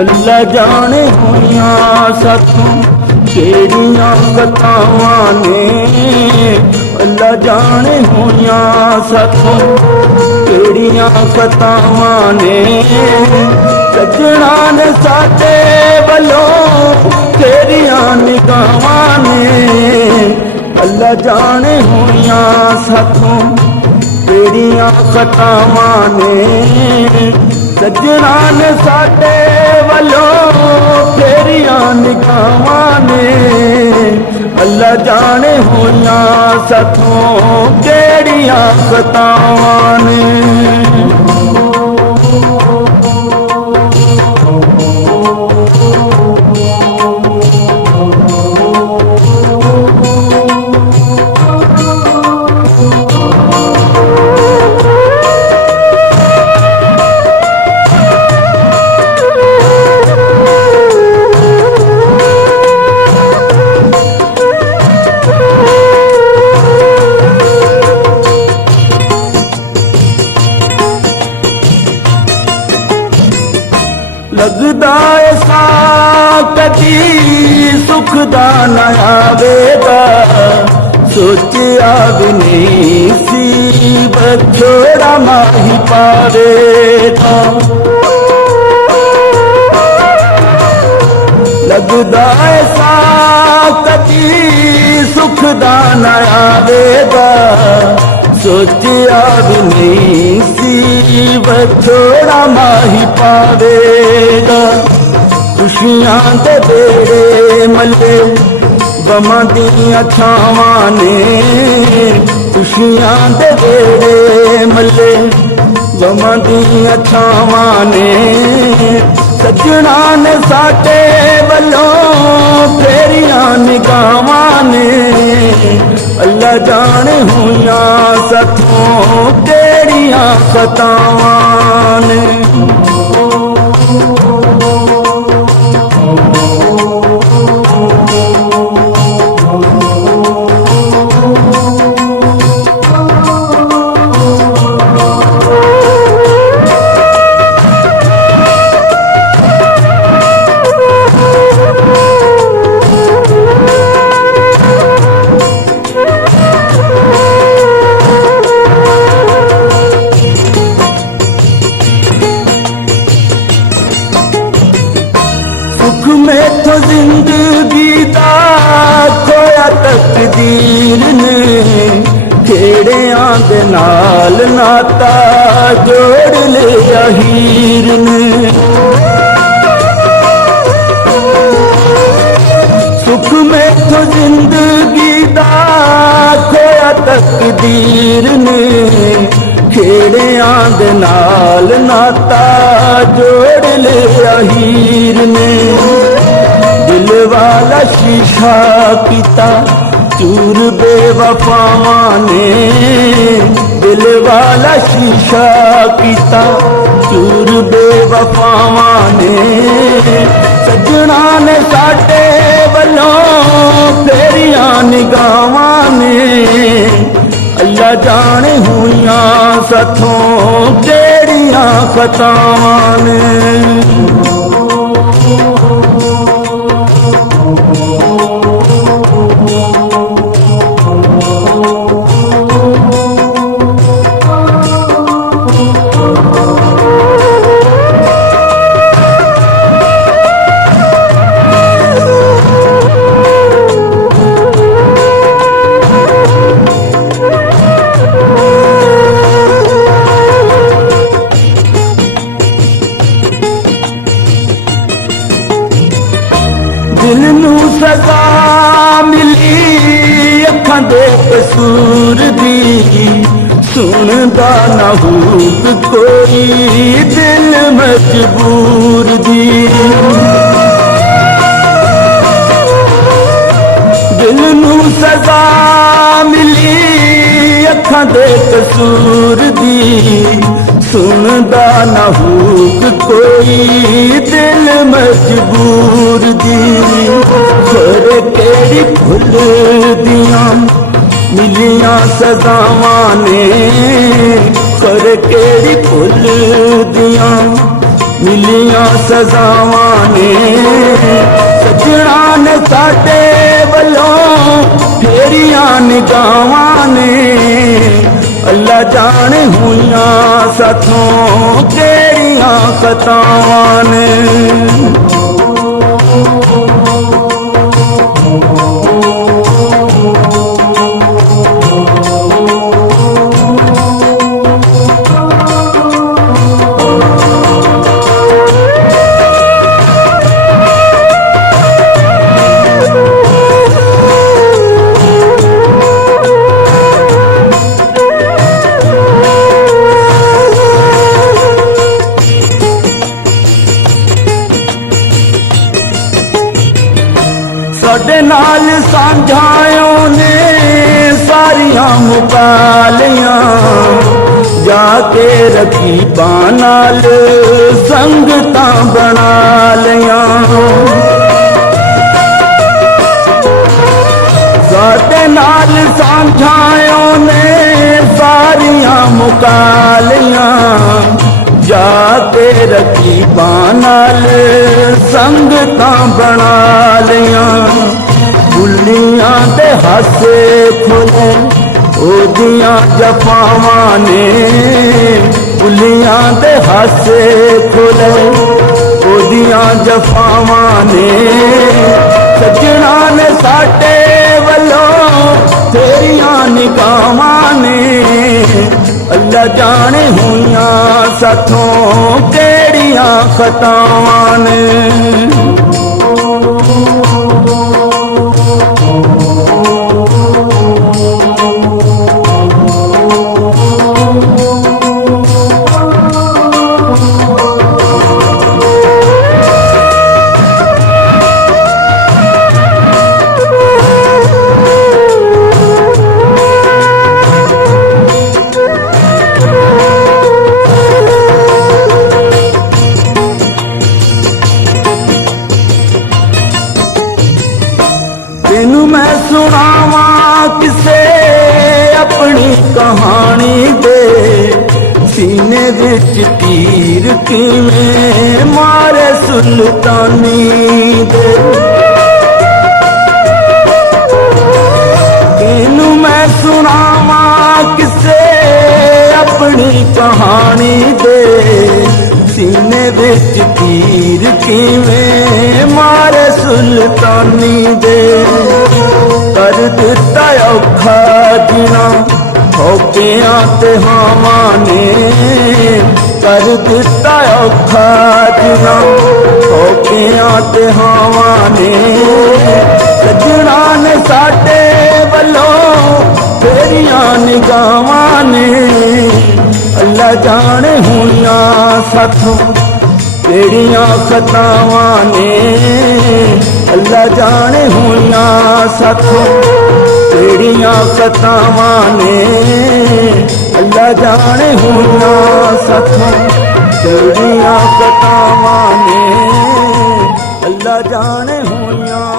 अल्लाह जाने होइयां साथों केड़ियां कथावां ने। अल्लाह जाने होइयां साथों केड़ियां कथावां ने। सजना ने साडे वल्लों केड़ियां निगाहां ने। अल्लाह जाने होइयां साथों केड़ियां कथावां ने। सजना ने साडे वल्लों केड़ियां निगाहां ने। अल्लाह जाने होइयां साथों केड़ियां खतावां ने। लगदा ऐसा कदी सुख दा न आवेगा। सोचिया भी नहीं सी बछोड़ा माही पावेगा। लगदा ऐसा कदी सुख दा न आवेगा। सोचिया भी नहीं सी बछोड़ा माही पावेगा। खुशियां दे बेड़े मल्ले गमां दियां छावां ने। खुशियां दे बेड़े मल्ले गमां दियां छावां ने। सजना ने साडे वल्लों फेरियां निगाहां ने। अल्लाह जाने होइयां साथों केड़ियां खतावां ने। सुख में तो जिंदगी दा खोया तकदीर ने। खेड़ियां दे नाल नाता जोड़ लिया हीर ने। सुख में तो जिंदगी दा खोया तकदीर ने। खेड़ियां दे नाल नाता जोड़ लिया हीर ने। दिल वाला शीशा कीता चूर बेवफावां ने। दिल वाला शीशा कीता चूर बेवफावां ने। सजना ने साडे वल्लों फेरियां निगाहां ने। अल्लाह जाने होइयां साथों केड़ियां खतावां ने। दिल नू सजा मिली अखां दे कसूर दी। सुनदा ना हुक कोई दिल मजबूर दी। दिल नू सजा मिली अखां दे कसूर दी। सुनदा ना हुक कोई दिल मजबूर दी। फिर केड़ी भुल दियां मिलियां सजावां ने। फिर केड़ी भुल दियां ਭੁੱਲੀਆਂ ਸਜ਼ਾਵਾਂ ਨੇ ਸੱਜਣਾ ਨੇ ਸਾਡੇ ਵੱਲੋਂ ਫੇਰੀਆਂ ਨਿਗਾਹਾਂ ਨੇ ਅੱਲਾ ਜਾਣੇ ਹੋਈਆਂ ਸਾਥੋਂ ਕਿਹੜੀਆਂ ਖਤਾਵਾਂ ਨੇ ਸਾਡੇ ਨਾਲ ਸਾਂਝਾਇਓ ਨੇ ਸਾਰੀਆਂ ਮੁਕਾਲੀਆਂ ਜਾ ਕੇ ਰਕੀਬਾਂ ਨਾਲ ਸੰਗਤਾਂ ਬਣਾ ਲਈਆਂ ਸਾਡੇ ਨਾਲ ਸਾਂਝਾਇਓ ਨੇ ਸਾਰੀਆਂ ਮੁਕਾਲੀਆਂ ਜਾ ਕੇ ਰਕੀਬਾਂ ਨਾਲ ਸੰਗਤਾਂ ਬਣਾ ਲਈਆਂ ਬੁੱਲੀਆਂ ਦੇ ਹਾਸੇ ਖੁੱਲੇ ਉਹਦੀਆਂ ਜਫਾਵਾਂ ਨੇ ਬੁੱਲੀਆਂ ਦੇ ਹਾਸੇ ਖੁੱਲੇ ਉਹਦੀਆਂ ਜਫਾਵਾਂ ਨੇ ਸੱਜਣਾ ਨੇ ਸਾਡੇ ਵੱਲੋਂ ਤੇਰੀਆਂ ਨਿਗਾਹਾਂ ਨੇ ਅੱਲਾ ਜਾਣੇ ਹੋਈਆਂ ਸਾਥੋਂ ਕਿਹੜੀਆਂ ਖਤਾਵਾਂ ਨੇ ਤੈਨੂੰ ਮੈਂ ਸੁਣਾਵਾਂ ਕਿਸੇ ਆਪਣੀ ਕਹਾਣੀ ਦੇ ਸੀਨੇ ਵਿੱਚ ਤੀਰ ਕਿਵੇਂ ਮਾਰੇ ਸੁਲਤਾਨੀ ਦੇ ਤੈਨੂੰ ਮੈਂ ਸੁਣਾਵਾਂ ਕਿਸੇ ਆਪਣੀ ਕਹਾਣੀ ਦੇ ਸੀਨੇ ਵਿੱਚ ਤੀਰ ਕਿਵੇਂ ਮਾਰੇ ਸੁਲਤਾਨੀ ਦੇ ਕਰ ਦਿੱਤਾ ਔਖਾ ਜੀਣਾ ਹੋਕਿਆਂ ਤੇ ਹਾਵਾਂ ਨੇ ਕਰ ਦਿੱਤਾ ਔਖਾ ਜੀਣਾ ਹੋਕਿਆਂ ਤੇ ਹਾਵਾਂ ਨੇ ਸੱਜਣਾ ਨੇ ਸਾਡੇ ਵੱਲੋਂ ਤੇਰੀਆਂ ਨਿਗਾਹਾਂ ਨੇ ਅੱਲਾ ਜਾਣੇ ਹੋਈਆਂ ਸਾਥੋਂ ਕਿਹੜੀਆਂ ਖਤਾਵਾਂ ਨੇ ਅੱਲਾ ਜਾਣੇ ਹੋਈਆਂ ਸਾਥੋਂ ਕਿਹੜੀਆਂ ਖਤਾਵਾਂ ਨੇ ਅੱਲਾ ਜਾਣੇ ਹੋਈਆਂ ਸਾਥੋਂ ਕਿਹੜੀਆਂ ਖਤਾਵਾਂ ਨੇ ਅੱਲਾ ਜਾਣੇ ਹੋਈਆਂ